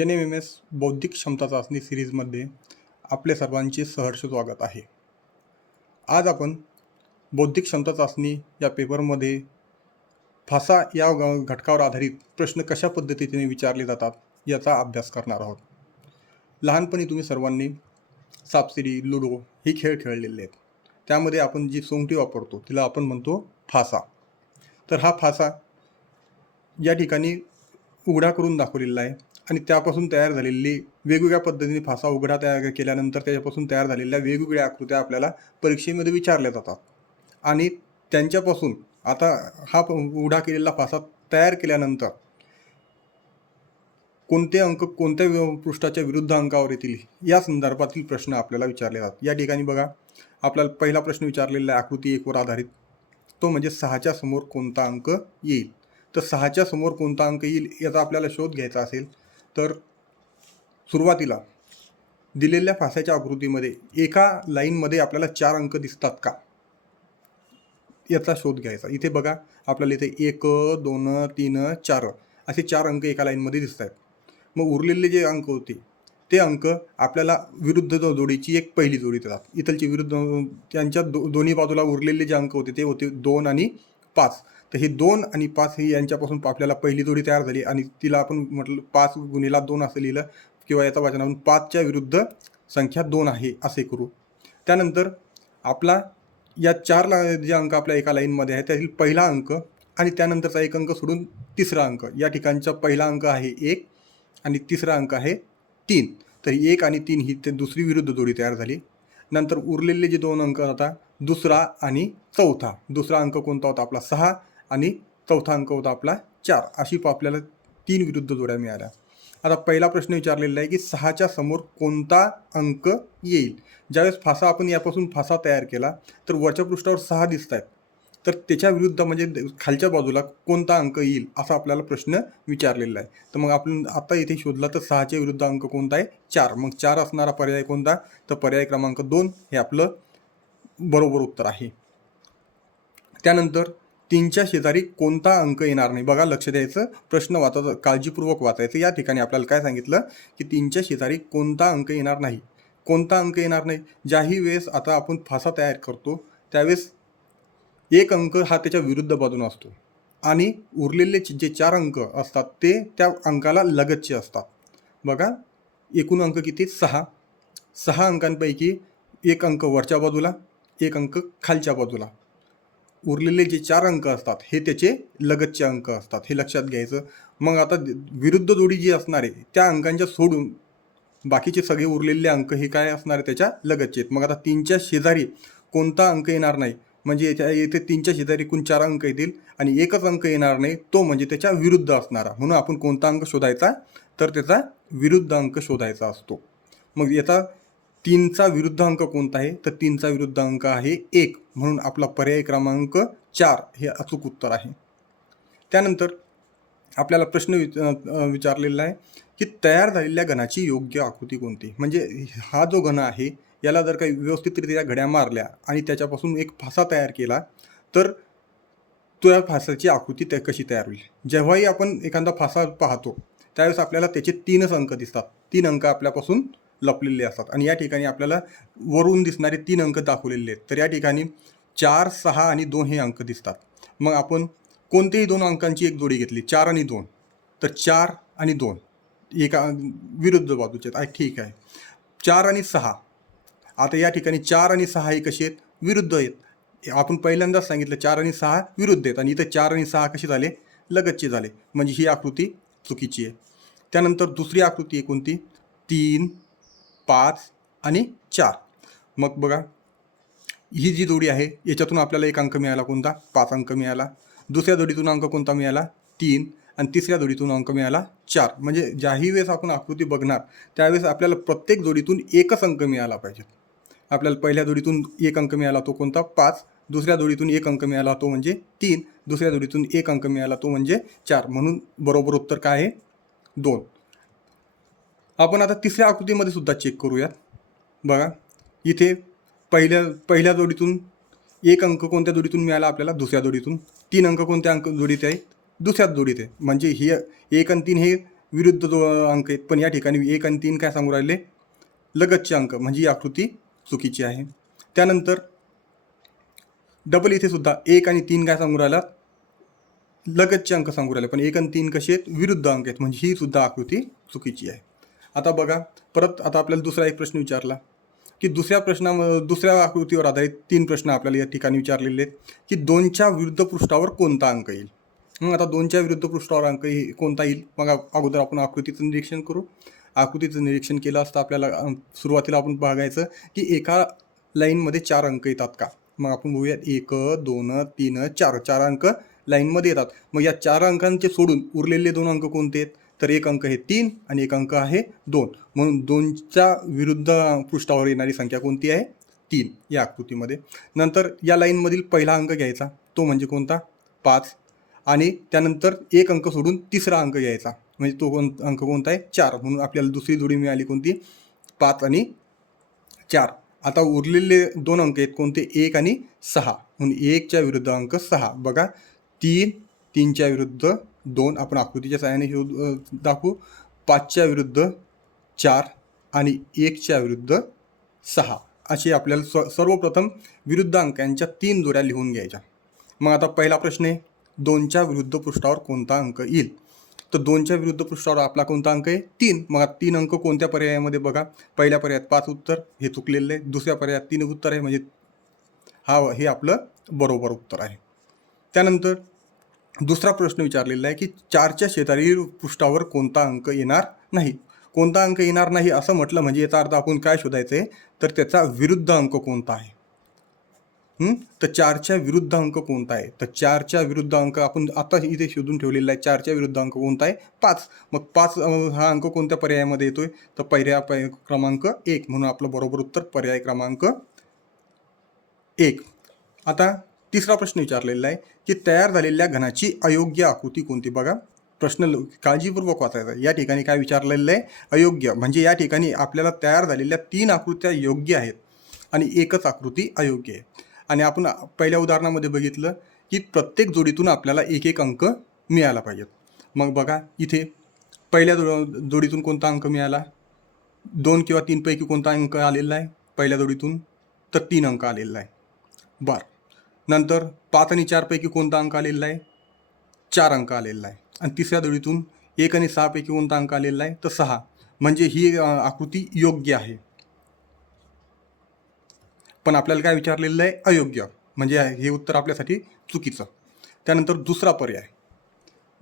N M M S बौद्धिक क्षमता चाचणी सिरीजमध्ये आपले सर्वांचे सहर्ष स्वागत आहे. आज आपण बौद्धिक क्षमता चाचणी या पेपरमध्ये फासा या घटकावर आधारित प्रश्न कशा पद्धतीने विचारले जातात याचा अभ्यास करणार आहोत. लहानपणी तुम्ही सर्वांनी सापसिडी लुडो हे खेळ खेळलेले आहेत. त्यामध्ये आपण जी सोंगटी वापरतो तिला आपण म्हणतो फासा. तर हा फासा या ठिकाणी उघडा करून दाखवलेला आहे. आणि त्यापासून तयार झालेली वेगवेगळ्या पद्धतीने फासा उघडा तयार केल्यानंतर त्याच्यापासून तयार झालेल्या वेगवेगळ्या आकृत्या आपल्याला परीक्षेमध्ये विचारल्या जातात. आणि त्यांच्यापासून आता हा प- उघडा केलेला फासा तयार केल्यानंतर कोणते अंक कोणत्या पृष्ठाच्या विरुद्ध अंकावर येतील या संदर्भातील प्रश्न आपल्याला विचारले जातात. या ठिकाणी बघा आपल्याला पहिला प्रश्न विचारलेला आहे आकृती एकवर आधारित. तो म्हणजे सहाच्या समोर कोणता अंक येईल? तर सहाच्या समोर कोणता अंक येईल याचा आपल्याला शोध घ्यायचा असेल तर सुरुवातीला दिलेल्या फासाच्या आकृतीमध्ये एका लाईनमध्ये आपल्याला चार अंक दिसतात का? याचा शोध घ्यायचा. इथे बघा आपल्याला इथे एक दोन तीन चार असे चार अंक एका लाईनमध्ये दिसत आहेत. मग उरलेले जे अंक होते ते अंक आपल्याला विरुद्ध जो- जोडीची एक पहिली जोडी देतात. इथलची विरुद्ध त्यांच्या दो दोन्ही बाजूला उरलेले जे अंक होते ते होते दोन आणि पाच. तर हे दोन आणि पाच ही यांच्यापासून आपल्याला पहिली जोडी तयार झाली आणि तिला आपण म्हटलं पाच गुणीला दोन असं लिहिलं किंवा याचा वाचन आपण पाचच्या विरुद्ध संख्या दोन आहे असे करू. त्यानंतर आपला या चार ला जे अंक आपल्या एका लाईनमध्ये आहे त्यातील पहिला अंक आणि त्यानंतरचा एक अंक सोडून तिसरा अंक. या ठिकाणचा पहिला अंक आहे एक आणि तिसरा अंक आहे तीन. तर एक आणि तीन ही ते दुसरी विरुद्ध जोडी तयार झाली. नंतर उरलेले जे दोन अंक होता दुसरा आणि चौथा. दुसरा अंक कोणता होता? आपला सहा. आणि चौथा अंक होता आपला चार. अशी आपल्याला तीन विरुद्ध जोड्या मिळाल्या. आता पहिला प्रश्न विचारलेला आहे की सहाच्या समोर कोणता अंक येईल? ज्यावेळेस फासा आपण यापासून फासा तयार केला तर वरच्या पृष्ठावर सहा दिसत आहेत तर त्याच्या विरुद्ध म्हणजे खालच्या बाजूला कोणता अंक येईल असा आपल्याला प्रश्न विचारलेला आहे. तर मग आपण आता इथे शोधला तर सहाच्या विरुद्ध अंक कोणता आहे? चार. मग चार असणारा पर्याय कोणता? तर पर्याय क्रमांक दोन हे आपलं बरोबर उत्तर आहे. त्यानंतर तीनच्या शेजारी कोणता अंक येणार नाही? बघा लक्ष द्यायचं. प्रश्न वाचायचं काळजीपूर्वक वाचायचं. या ठिकाणी आपल्याला काय सांगितलं? की तीनच्या शेजारी कोणता अंक येणार नाही. कोणता अंक येणार नाही? ज्याही वेळेस आता आपण फासा तयार करतो त्यावेळेस एक अंक हा त्याच्या विरुद्ध बाजून असतो. आणि उरलेले जे चार अंक असतात ते त्या अंकाला लगतचे असतात. बघा एकूण अंक किती? सहा. सहा अंकांपैकी एक अंक वरच्या बाजूला एक अंक खालच्या बाजूला. उरलेले जे चार अंक असतात हे त्याचे लगतचे अंक असतात हे लक्षात घ्यायचं. मग आता विरुद्ध जोडी जी असणार आहे त्या अंकांच्या सोडून बाकीचे सगळे उरलेले अंक हे काय असणार आहे त्याच्या लगतचे आहेत. मग आता तीनच्या शेजारी कोणता अंक येणार नाही म्हणजे याच्या येथे तीनच्या शेजारी एकूण चार अंक येतील आणि एकच अंक येणार नाही तो म्हणजे त्याच्या विरुद्ध असणारा. म्हणून आपण कोणता अंक शोधायचा तर त्याचा विरुद्ध अंक शोधायचा असतो. मग याचा तीनचा विरुद्ध अंक कोणता आहे? तर तीनचा विरुद्ध अंक आहे एक. म्हणून आपला पर्याय क्रमांक चार हे अचूक उत्तर आहे. त्यानंतर आपल्याला प्रश्न विच विचारलेला आहे की तयार झालेल्या घनाची योग्य आकृती कोणती? म्हणजे हा जो घन आहे याला जर काही व्यवस्थितरित्या घड्या मारल्या आणि त्याच्यापासून एक फासा तयार केला तर त्या फासाची आकृती त्या कशी तयार होईल? जेव्हाही आपण एखादा फासा पाहतो त्यावेळेस आपल्याला त्याचे तीनच अंक दिसतात. तीन अंक आपल्यापासून लपलेले असतात. आणि या ठिकाणी आपल्याला वरून दिसणारे तीन अंक दाखवलेले आहेत. तर या ठिकाणी चार सहा आणि दोन हे अंक दिसतात. मग आपण कोणतेही दोन अंकांची एक जोडी घेतली. चार आणि दोन. तर चार आणि दोन. एका विरुद्ध बाजूचे आहेत. ठीक आहे. चार आणि सहा. आता या ठिकाणी चार आणि सहा हे कशी आहेत? विरुद्ध आहेत. आपण पहिल्यांदाच सांगितलं चार आणि सहा विरुद्ध आहेत. आणि इथं चार आणि सहा कसे झाले? लगतचे झाले. म्हणजे ही आकृती चुकीची आहे. त्यानंतर दुसरी आकृती आहे कोणती? तीन पाच आणि चार. मग बघा ही जी जोडी आहे याच्यातून आपल्याला एक अंक मिळाला कोणता? पाच अंक मिळाला. दुसऱ्या जोडीतून अंक कोणता मिळाला? तीन. आणि तिसऱ्या जोडीतून अंक मिळाला चार. म्हणजे ज्याही वेळेस आपण आकृती बघणार त्यावेळेस आपल्याला प्रत्येक जोडीतून एकच अंक मिळाला पाहिजे. आपल्याला पहिल्या जोडीतून एक अंक मिळाला तो कोणता? पाच. दुसऱ्या जोडीतून एक अंक मिळाला तो म्हणजे तीन. दुसऱ्या जोडीतून एक अंक मिळाला तो म्हणजे चार. म्हणून बरोबर उत्तर काय आहे? दोन. आपण आता तिसऱ्या आकृतीमध्ये सुद्धा चेक करूयात. बघा इथे पहिल्या पहिल्या जोडीतून एक अंक कोणत्या जोडीतून मिळाला आपल्याला? दुसऱ्या जोडीतून. तीन अंक कोणत्या अंक जोडीत आहे? दुसऱ्याच जोडीत आहे. म्हणजे ही एक आणि तीन हे विरुद्ध जो अंक आहेत. पण या ठिकाणी एक आणि तीन काय सांगू राहिले? लगतचे अंक. म्हणजे ही आकृती चुकीची आहे. त्यानंतर डबल इथे सुद्धा एक आणि तीन काय सांगू राहिला? लगतचे अंक सांगू राहिले. पण एक आणि तीन कसे आहेत? विरुद्ध अंक आहेत. म्हणजे ही सुद्धा आकृती चुकीची आहे. आता बघा परत आता आपल्याला दुसरा एक प्रश्न विचारला की दुसऱ्या प्रश्ना दुसऱ्या आकृतीवर आधारित तीन प्रश्न आपल्याला या ठिकाणी विचारलेले आहेत की दोनच्या विरुद्ध पृष्ठावर कोणता अंक येईल? मग आता दोनच्या विरुद्ध पृष्ठावर अंक हे कोणता येईल? मग अगोदर आपण आकृतीचं निरीक्षण करू. आकृतीचं निरीक्षण केलं असतं आपल्याला सुरुवातीला आपण बघायचं की एका लाईनमध्ये चार अंक येतात का? मग आपण बघूयात एक दोन तीन चार चार अंक लाईनमध्ये येतात. मग या चार अंकांचे सोडून उरलेले दोन अंक कोणते आहेत? तर एक अंक हे तीन आणि एक अंक आहे दोन. म्हणून दोनच्या विरुद्ध पृष्ठावर येणारी संख्या कोणती आहे? तीन या आकृतीमध्ये. नंतर या लाईनमधील पहिला अंक घ्यायचा. तो म्हणजे कोणता? पाच. आणि त्यानंतर एक अंक सोडून तिसरा अंक घ्यायचा. म्हणजे तो कोण अंक कोणता आहे? चार. म्हणून आपल्याला दुसरी जोडी मिळाली कोणती? पाच आणि चार. आता उरलेले दोन अंक आहेत कोणते? एक आणि सहा. म्हणून एकच्या विरुद्ध अंक सहा. बघा. तीन तीनच्या विरुद्ध दोन आपण आकृतीच्या सहाय्याने शोध दाखवू. पाचच्या विरुद्ध चार आणि एकच्या विरुद्ध सहा. असे आपल्याला स सर्वप्रथम विरुद्ध अंकांच्या तीन जोड्या लिहून घ्यायच्या. मग आता पहिला प्रश्न आहे दोनच्या विरुद्ध पृष्ठावर कोणता अंक येईल? तर दोनच्या विरुद्ध पृष्ठावर आपला कोणता अंक आहे? तीन. मग आता तीन अंक कोणत्या पर्यायामध्ये बघा. पहिल्या पर्यायात पाच उत्तर हे चुकलेलं आहे. दुसऱ्या पर्यायात तीन उत्तर आहे. म्हणजे हा हे आपलं बरोबर उत्तर आहे. त्यानंतर दुसरा प्रश्न विचारलेला आहे की चारच्या शेजारी पृष्ठावर कोणता अंक येणार नाही? कोणता अंक येणार नाही असं म्हटलं म्हणजे याचा अर्थ आपण काय शोधायचं आहे तर त्याचा विरुद्ध अंक कोणता आहे? तर चारच्या विरुद्ध अंक कोणता आहे? तर चारच्या विरुद्ध अंक आपण आता इथे शोधून ठेवलेला आहे चारच्या विरुद्ध अंक कोणता आहे? पाच. मग पाच हा अंक कोणत्या पर्यायामध्ये येतोय? तर पर्याय प- क्रमांक एक म्हणून आपलं बरोबर उत्तर पर्याय क्रमांक एक. आता तिसरा प्रश्न विचारलेला आहे की तयार झालेल्या घनाची अयोग्य आकृती कोणती? बघा प्रश्न काळजीपूर्वक वाचायचा आहे. या ठिकाणी काय विचारलेलं आहे? अयोग्य म्हणजे या ठिकाणी आपल्याला तयार झालेल्या तीन आकृत्या योग्य आहेत आणि एकच आकृती अयोग्य आहे. आणि आपण पहिल्या उदाहरणामध्ये बघितलं की प्रत्येक जोडीतून आपल्याला एक एक अंक मिळाला पाहिजेत. मग बघा इथे पहिल्या जो जोडीतून कोणता अंक मिळाला? दोन किंवा तीनपैकी कोणता अंक आलेला आहे? पहिल्या जोडीतून तर तीन अंक आलेला आहे. बरं. नंतर पाच आणि चारपैकी कोणता अंक आलेला आहे? चार अंक आलेला आहे. आणि तिसऱ्या दळीतून एक आणि सहापैकी कोणता अंक आलेला आहे? तर सहा. म्हणजे ही आकृती योग्य आहे. पण आपल्याला काय विचारलेलं आहे? अयोग्य. म्हणजे हे उत्तर आपल्यासाठी चुकीचं. त्यानंतर दुसरा पर्याय.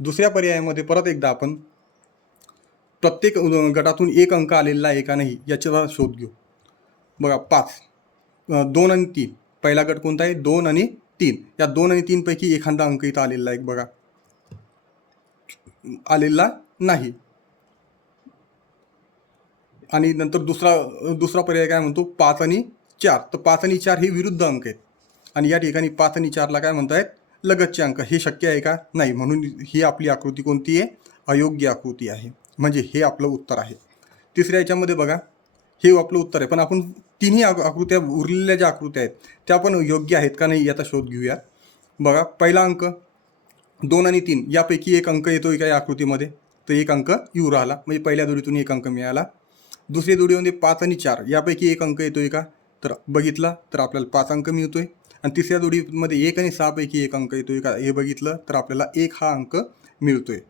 दुसऱ्या पर्यायामध्ये परत एकदा आपण प्रत्येक गटातून एक अंक आलेला आहे का नाही याचा शोध घेऊ. बघा पाच. दोन आणि तीन. पहिला गट कोणता आहे? दोन आणि तीन. या दोन आणि तीनपैकी एखादा अंक इथं आलेला आहे बघा. आलेला नाही. आणि नंतर दुसरा दुसरा पर्याय काय म्हणतो? पाच आणि चार. तर पाच आणि चार हे विरुद्ध अंक आहेत. आणि या ठिकाणी पाच आणि चारला काय म्हणतायत? लगतचे अंक. हे शक्य आहे का? नाही. म्हणून ही आपली आकृती कोणती आहे? अयोग्य आकृती आहे. म्हणजे हे आपलं उत्तर आहे. तिसऱ्या याच्यामध्ये बघा. हे आपलं उत्तर आहे. पण आपण तिन्ही आकृत्या उरलेल्या ज्या आकृत्या आहेत त्या पण योग्य आहेत का नाही याचा शोध घेऊया. बघा पहिला अंक दोन आणि तीन यापैकी एक अंक येतो का या आकृतीमध्ये? तर एक अंक येऊ राहिला म्हणजे पहिल्या जोडीतून एक अंक मिळाला. दुसऱ्या जोडीमध्ये पाच आणि चार यापैकी एक अंक येतो का? तर बघितला तर आपल्याला पाच अंक मिळतो आहे आणि तिसऱ्या जोडीमध्ये एक आणि सहापैकी एक अंक येतो का? हे बघितलं तर आपल्याला एक हा अंक मिळतो आहे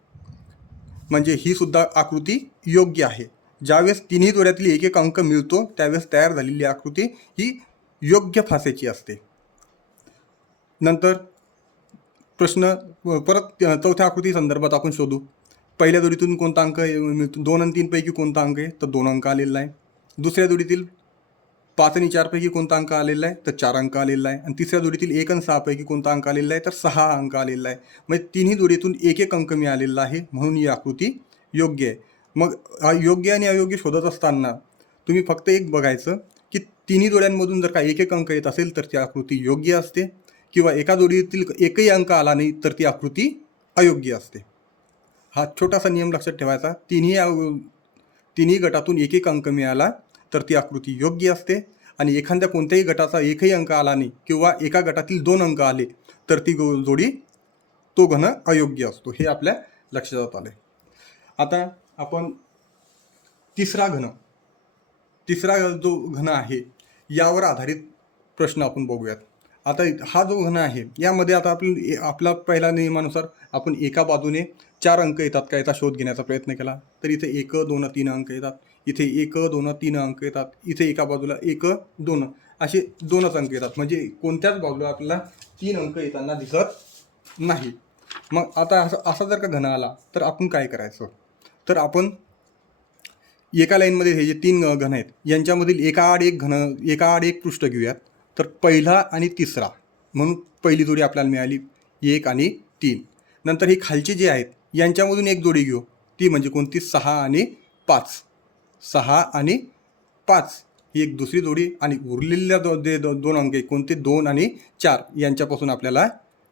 म्हणजे ही सुद्धा आकृती योग्य आहे. ज्यावेळेस तिन्ही दोऱ्यातील एक एक अंक मिळतो त्यावेळेस तयार झालेली आकृती ही योग्य फासेची असते. नंतर प्रश्न परत चौथ्या आकृती संदर्भात आपण शोधू. पहिल्या दोरीतून कोणता अंक मिळतो? दोन आणि तीनपैकी कोणता अंक आहे? तर दोन अंक आलेला आहे. दुसऱ्या जोडीतील पाच आणि चारपैकी कोणता अंक आलेला आहे? तर चार अंक आलेला आहे. आणि तिसऱ्या जोडीतील एक आणि सहापैकी कोणता अंक आलेला आहे? तर सहा अंक आलेला आहे. म्हणजे तिन्ही जोडीतून एक एक अंक मिळालेला आहे. म्हणून ही आकृती योग्य आहे. मग योग्य आणि अयोग्य शोधत असताना तुम्ही फक्त एक बघायचं की तिन्ही जोड्यांमधून जर का एक एक अंक येत असेल तर ती आकृती योग्य असते किंवा एका जोडीतील एकही अंक आला नाही तर ती आकृती अयोग्य असते. हा छोटासा नियम लक्षात ठेवायचा. तिन्ही तिन्ही गटातून एक एक अंक मिळाला तर ती आकृती योग्य असते आणि एखाद्या कोणत्याही गटाचा एकही अंक आला नाही किंवा एका गटातील दोन अंक आले तर ती गो- जोडी तो घन अयोग्य असतो. हे आपल्या लक्षात आलं आता आपण तिसरा घन तिसरा जो घन आहे यावर आधारित प्रश्न आपण बघूयात. आता हा जो घन आहे यामध्ये आता आपण आपला पहिला नियमानुसार आपण एका बाजूने चार अंक येतात का याचा शोध घेण्याचा प्रयत्न केला. तर इथे एक दोन तीन अंक येतात. इथे एक दोन तीन अंक येतात. इथे एका बाजूला एक दोन असे दोनच अंक येतात. म्हणजे कोणत्याच बाजूला आपल्याला तीन अंक येताना दिसत नाही. मग आता असं असा जर का घन आला तर आपण काय करायचं? तर आपण एका लाईनमध्ये हे जे तीन घन आहेत यांच्यामधील एका आड एक घन एका आड एक पृष्ठ घेऊयात. तर पहिला आणि तिसरा म्हणून पहिली जोडी आपल्याला मिळाली एक आणि तीन. नंतर ही खालची जी आहेत यांच्यामधून एक जोडी घेऊ. ती म्हणजे कोणती? सहा आणि पाच. सहा आणि पाच. ही एक दुसरी जोडी आणि उरलेल्या दो दे दो दोन अंक कोणते? दोन आणि चार. यांच्यापासून आपल्याला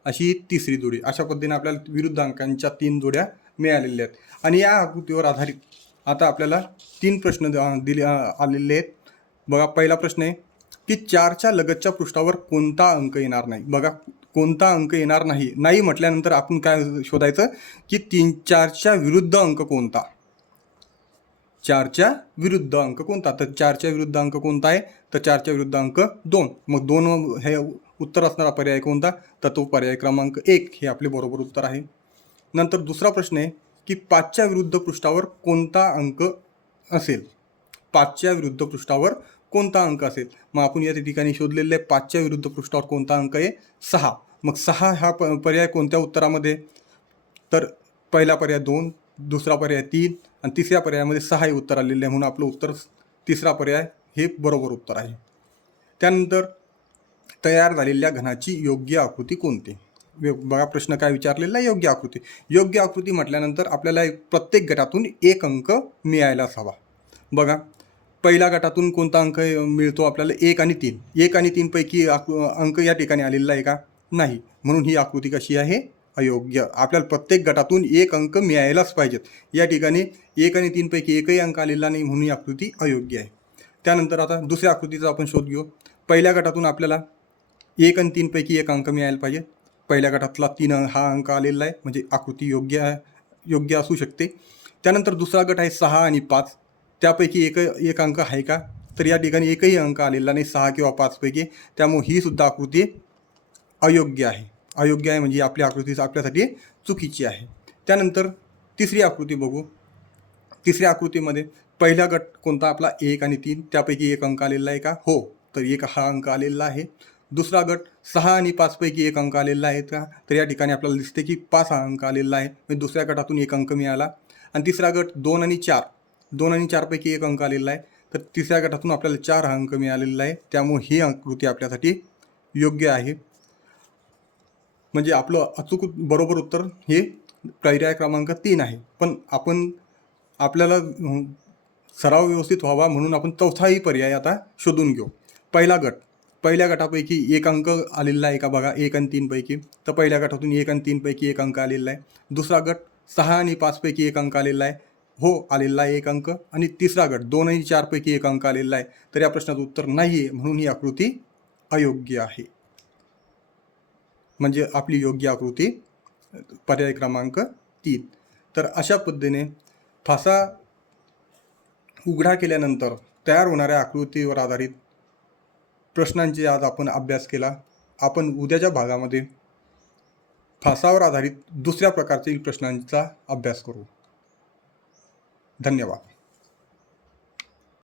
अशी तिसरी जोडी. अशा पद्धतीने आपल्याला विरुद्ध अंकांच्या तीन जोड्या मिळालेले आहेत. आणि या आकृतीवर आधारित आता आपल्याला तीन प्रश्न दिले आलेले आहेत. बघा पहिला प्रश्न आहे की चारच्या लगतच्या पृष्ठावर कोणता अंक येणार नाही? बघा कोणता अंक येणार नाही? नाही म्हटल्यानंतर आपण काय शोधायचं? की तीन चारच्या विरुद्ध अंक कोणता? चारच्या विरुद्ध अंक कोणता? तर चारच्या विरुद्ध अंक कोणता आहे? तर चारच्या विरुद्ध अंक दोन. मग दोन हे उत्तर असणारा पर्याय कोणता? तर तो पर्याय क्रमांक एक हे आपले बरोबर उत्तर आहे. नंतर दुसरा प्रश्न आहे की पाचच्या विरुद्ध पृष्ठावर कोणता अंक असेल? पाचच्या विरुद्ध पृष्ठावर कोणता अंक असेल? मग आपण या ठिकाणी शोधलेले आहे पाचच्या विरुद्ध पृष्ठावर कोणता अंक आहे? सहा. मग सहा हा प पर्याय कोणत्या उत्तरामध्ये? तर पहिला पर्याय दोन दुसरा पर्याय तीन आणि तिसऱ्या पर्यायामध्ये सहा हे उत्तर आलेले आहे म्हणून आपलं उत्तर तिसरा पर्याय हे बरोबर उत्तर आहे. त्यानंतर तयार झालेल्या घनाची योग्य आकृती कोणती? बघा प्रश्न काय विचारलेला आहे योग्य आकृती. योग्य आकृती म्हटल्यानंतर आपल्याला प्रत्येक गटातून एक अंक मिळायलाच हवा. बघा पहिल्या गटातून कोणता अंक मिळतो आपल्याला? एक आणि तीन. एक आणि तीनपैकी अंक या ठिकाणी आलेला आहे का? नाही. म्हणून ही आकृती कशी आहे? अयोग्य. आपल्याला प्रत्येक गटातून एक अंक मिळायलाच पाहिजेत. या ठिकाणी एक आणि तीनपैकी एकही अंक आलेला नाही म्हणून ही आकृती अयोग्य आहे. त्यानंतर आता दुसऱ्या आकृतीचा आपण शोध घेऊ. पहिल्या गटातून आपल्याला एक आणि तीनपैकी एक अंक मिळायला पाहिजे पहिल्या गटातला तीन हा अंक आलेला आहे म्हणजे आकृती योग्य आहे योग्य असू शकते. त्यानंतर दुसरा गट आहे सहा आणि पाच. त्यापैकी एक एक अंक आहे का? तर या ठिकाणी एकही अंक आलेला नाही सहा किंवा पाचपैकी. त्यामुळे ही सुद्धा आकृती अयोग्य आहे. अयोग्य आहे म्हणजे आपली आकृती आपल्यासाठी चुकीची आहे. त्यानंतर तिसरी आकृती बघू. तिसऱ्या आकृतीमध्ये पहिला गट कोणता? आपला एक आणि तीन. त्यापैकी एक अंक आलेला आहे का? हो तर एक हा अंक आलेला आहे. दुसरा गट सहा आणि पाचपैकी एक अंक आलेला आहे. का तर या ठिकाणी आपल्याला दिसते की पाच हा अंक आलेला आहे. म्हणजे दुसऱ्या गटातून एक अंक मिळाला. आणि तिसरा गट दोन आणि चार दोन आणि चारपैकी एक अंक आलेला आहे. तर तिसऱ्या गटातून आपल्याला चार हा अंक मिळालेला आहे. त्यामुळे ही आकृती आपल्यासाठी योग्य आहे. म्हणजे आपलं अचूक बरोबर उत्तर हे पर्याय क्रमांक तीन आहे. पण आपण आपल्याला सराव व्यवस्थित व्हावा म्हणून आपण चौथाही पर्याय आता शोधून घेऊ. पहिला गट पहिल्या गटापैकी एक अंक आलेला आहे का बघा एक आणि तीनपैकी तर पहिल्या गटातून एक आणि तीनपैकी एक अंक आलेला आहे. दुसरा गट सहा आणि पाचपैकी एक अंक आलेला आहे. हो आलेला आहे एक अंक. आणि तिसरा गट दोन आणि चारपैकी एक अंक आलेला आहे. तर या प्रश्नाचं उत्तर नाही आहे म्हणून ही आकृती अयोग्य आहे. म्हणजे आपली योग्य आकृती पर्याय क्रमांक तीन. तर अशा पद्धतीने फासा उघडा केल्यानंतर तयार होणाऱ्या आकृतीवर आधारित प्रश्नांचे आज आपण अभ्यास केला. आपण उद्याच्या भागामध्ये फासावर आधारित दुसऱ्या प्रकारतील प्रश्नांचा अभ्यास करू. धन्यवाद.